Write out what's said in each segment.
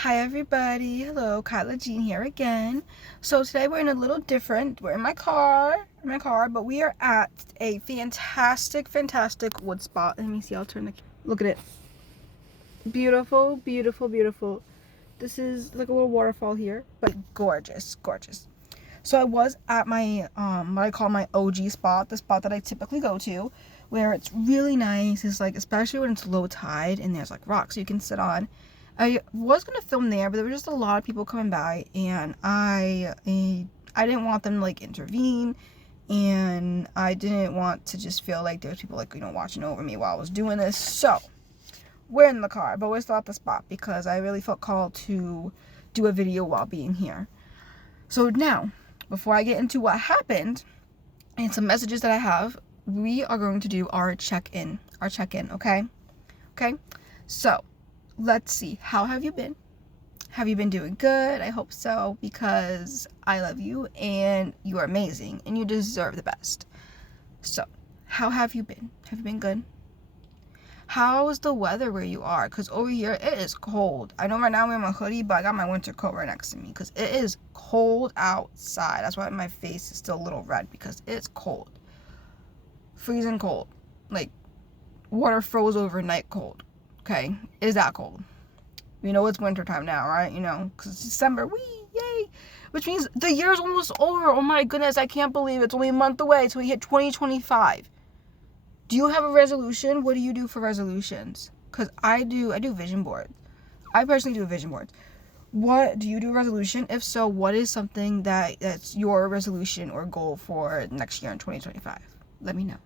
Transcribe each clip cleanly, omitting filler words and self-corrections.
Hi everybody, hello, Kyla Jean here again. So today we're in a little different, we're in my car, but we are at a fantastic wood spot. Let me see, I'll turn the, look at it. Beautiful, beautiful, beautiful. This is like a little waterfall here, but gorgeous. So I was at my, what I call my OG spot, the spot that I typically go to, where it's really nice. It's like, especially when it's low tide and there's like rocks you can sit on. I was gonna film there, but there were just a lot of people coming by, and I didn't want them to like intervene, and I didn't want to just feel like there was people like watching over me while I was doing this. So we're in the car, but we're still at the spot because I really felt called to do a video while being here. So now, before I get into what happened and some messages that I have, we are going to do our check-in, okay? Okay? So, let's see. How have you been? Have you been doing good? I hope so, because I love you and you are amazing and you deserve the best. So, how have you been? Have you been good? How is the weather where you are? Because over here, it is cold. I know right now I'm in my hoodie, but I got my winter coat right next to me because it is cold outside. That's why my face is still a little red, because it's cold. Freezing cold. Like, water froze overnight cold. Okay? Is that cold? You know it's wintertime now, right? Because it's December. Whee! Yay! Which means the year's almost over. Oh my goodness, I can't believe it's only a month away till we hit 2025. Do you have a resolution? What do you do for resolutions? Because I do vision boards. I personally do a vision board. What do you do a resolution? If so, what is something that's your resolution or goal for next year in 2025? Let me know.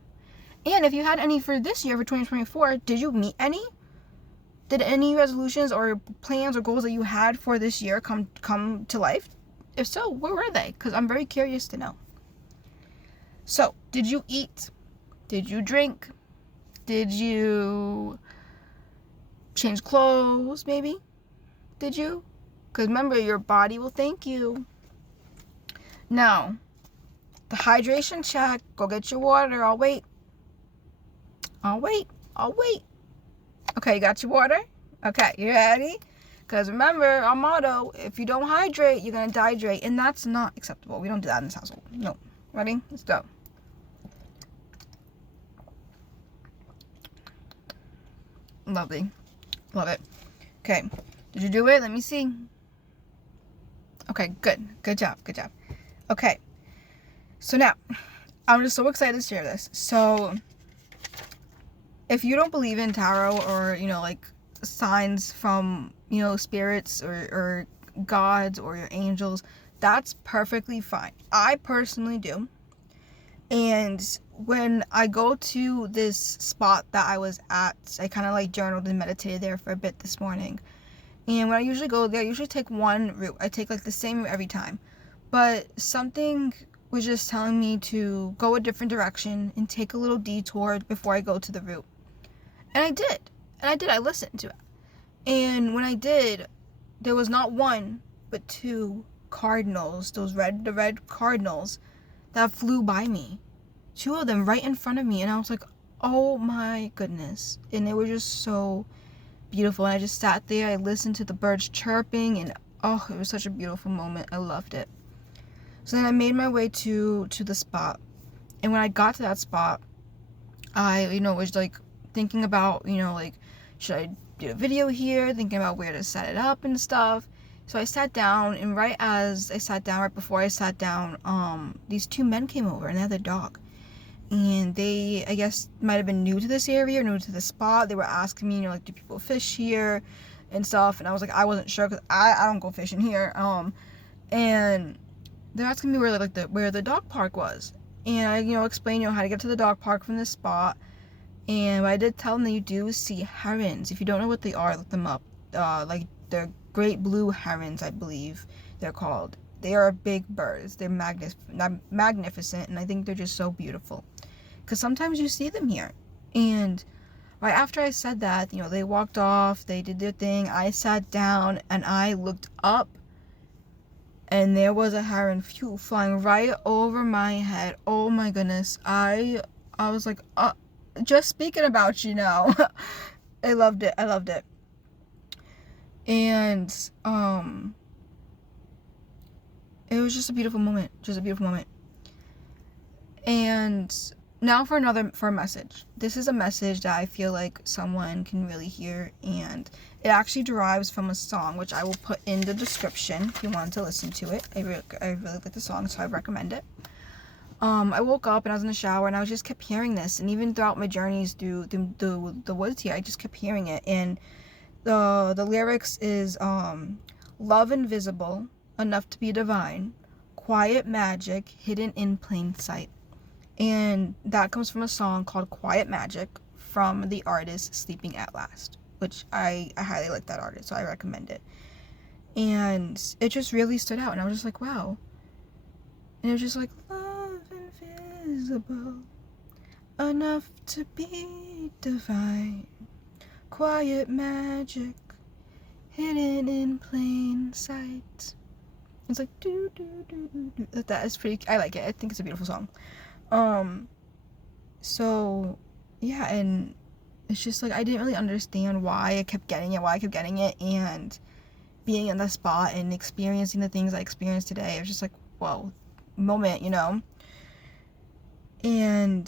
And if you had any for this year, for 2024, did you meet any? Did any resolutions or plans or goals that you had for this year come to life? If so, where were they? Because I'm very curious to know. So, did you eat? Did you drink? Did you change clothes, maybe? Did you? Because remember, your body will thank you. Now, the hydration check. Go get your water. I'll wait. Okay, you got your water? Okay, you ready? Because remember, our motto, if you don't hydrate, you're going to dehydrate. And that's not acceptable. We don't do that in this household. No. Ready? Let's go. Lovely. Love it. Okay. Did you do it? Let me see. Okay, good. Good job. Okay. So now, I'm just so excited to share this. So, if you don't believe in tarot or, like signs from, spirits or gods or your angels, that's perfectly fine. I personally do. And when I go to this spot that I was at, I kind of like journaled and meditated there for a bit this morning. And when I usually go there, I usually take one route. I take like the same route every time. But something was just telling me to go a different direction and take a little detour before I go to the route. And I did. I listened to it. And when I did, there was not one, but two cardinals, the red cardinals that flew by me. Two of them right in front of me. And I was like, oh my goodness. And they were just so beautiful. And I just sat there. I listened to the birds chirping. And oh, it was such a beautiful moment. I loved it. So then I made my way to the spot. And when I got to that spot, I, was like thinking about, like, should I do a video here? Thinking about where to set it up and stuff. So I sat down, and right before I sat down, these two men came over, and they had their dog. And they, I guess, might have been new to this area, or new to the spot. They were asking me, like, do people fish here and stuff? And I was like, I wasn't sure, because I don't go fishing here. And they're asking me where the dog park was. And I, explained, how to get to the dog park from this spot. And I did tell them that you do see herons. If you don't know what they are, look them up. Like, they're great blue herons, I believe they're called. They are big birds. They're magnificent, and I think they're just so beautiful. Because sometimes you see them here. And right after I said that, they walked off, they did their thing. I sat down, and I looked up, and there was a heron flying right over my head. Oh my goodness. I was like, just speaking about I loved it. And it was just a beautiful moment. And now for a message. This is a message that I feel like someone can really hear, and it actually derives from a song, which I will put in the description if you want to listen to it. I really like the song, so I recommend it. I woke up and I was in the shower and I just kept hearing this, and even throughout my journeys through the woods here, I just kept hearing it. And the lyrics is love invisible, enough to be divine, quiet magic hidden in plain sight. And that comes from a song called Quiet Magic from the artist Sleeping at Last, which I highly like that artist, so I recommend it. And it just really stood out, and I was just like, wow. And it was just like, love invisible, enough to be divine, quiet magic hidden in plain sight. It's like do do do do do. That is pretty. I like it. I think it's a beautiful song. So yeah, and it's just like I didn't really understand why I kept getting it, and being in the spot and experiencing the things I experienced today, it was just like, whoa, moment, you know. And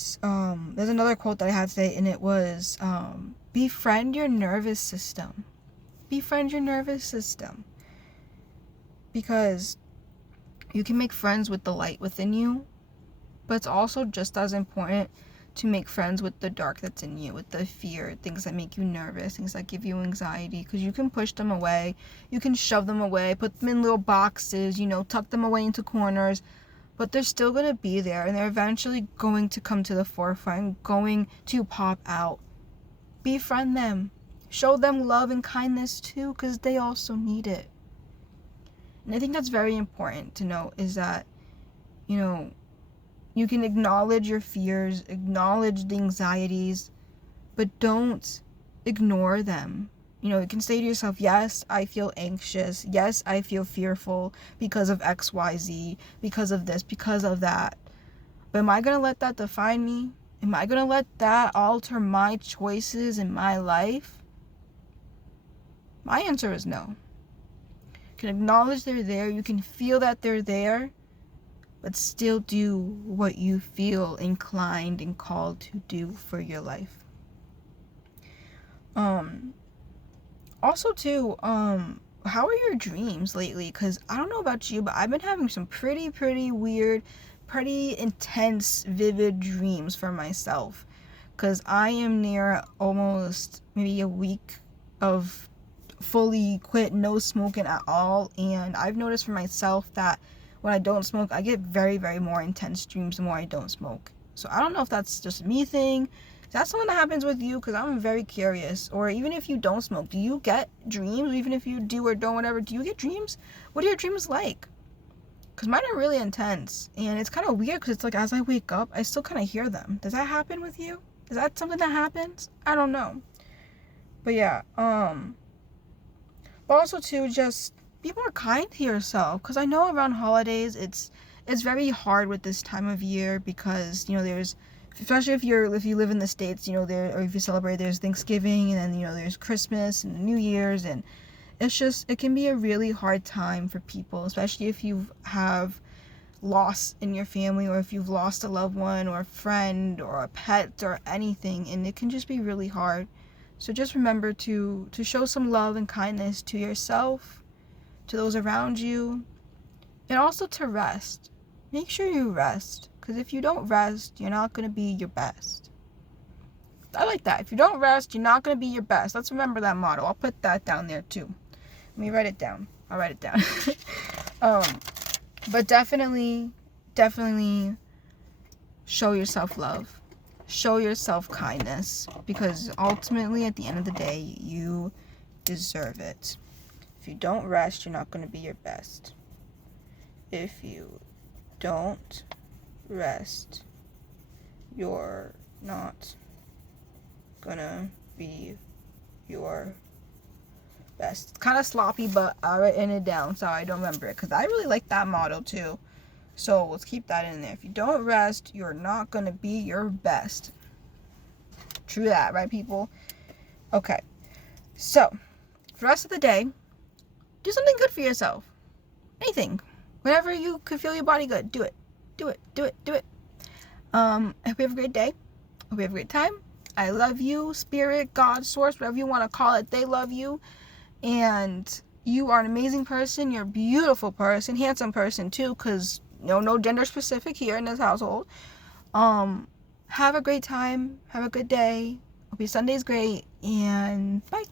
there's another quote that I had today, and it was befriend your nervous system. Because you can make friends with the light within you, but it's also just as important to make friends with the dark that's in you, with the fear, things that make you nervous, things that give you anxiety, because you can push them away, you can shove them away, put them in little boxes, you know, tuck them away into corners, but they're still going to be there, and they're eventually going to come to the forefront, going to pop out. Befriend them. Show them love and kindness too, because they also need it. And I think that's very important to know, is that, you know, you can acknowledge your fears, acknowledge the anxieties, but don't ignore them. You know, you can say to yourself, yes, I feel anxious. Yes, I feel fearful because of X, Y, Z, because of this, because of that. But am I going to let that define me? Am I going to let that alter my choices in my life? My answer is no. You can acknowledge they're there. You can feel that they're there, but still do what you feel inclined and called to do for your life. Also too, how are your dreams lately? Because I don't know about you, but I've been having some pretty weird, pretty intense, vivid dreams for myself. Because I am near almost maybe a week of fully quit, no smoking at all. And I've noticed for myself that when I don't smoke, I get very more intense dreams the more I don't smoke. So I don't know if that's just a me thing. Is that something that happens with you? Because I'm very curious. Or even if you don't smoke, do you get dreams? Even if you do or don't, whatever, do you get dreams? What are your dreams like? Because mine are really intense. And it's kind of weird because it's like as I wake up, I still kind of hear them. Does that happen with you? Is that something that happens? I don't know. But yeah, but also too, just be more kind to yourself, because I know around holidays it's very hard with this time of year, because you know there's, especially if you live in the States, you know, there, or if you celebrate, there's Thanksgiving, and then you know there's Christmas and New Year's, and it can be a really hard time for people, especially if you have loss in your family, or if you've lost a loved one or a friend or a pet or anything, and it can just be really hard. So just remember to show some love and kindness to yourself, to those around you, and also to rest. Make sure you rest, because if you don't rest, you're not going to be your best. I like that. If you don't rest, you're not going to be your best. Let's remember that motto. I'll put that down there too. Let me write it down. I'll write it down. But definitely show yourself love. Show yourself kindness, because ultimately at the end of the day, you deserve it. If you don't rest, you're not going to be your best. If you don't rest, you're not gonna be your best. It's kind of sloppy, but I written it down so I don't remember it, because I really like that motto too. So let's keep that in there. If you don't rest, you're not gonna be your best. True that, right, people? Okay. So for the rest of the day, Do something good for yourself. Anything. Whenever you could feel your body good, do it. Do it. Do it. Do it. I hope you have a great day. Hope you have a great time. I love you, spirit, God, source, whatever you want to call it. They love you. And you are an amazing person. You're a beautiful person. Handsome person too, because no gender specific here in this household. Have a great time. Have a good day. Hope your Sunday's great. And bye.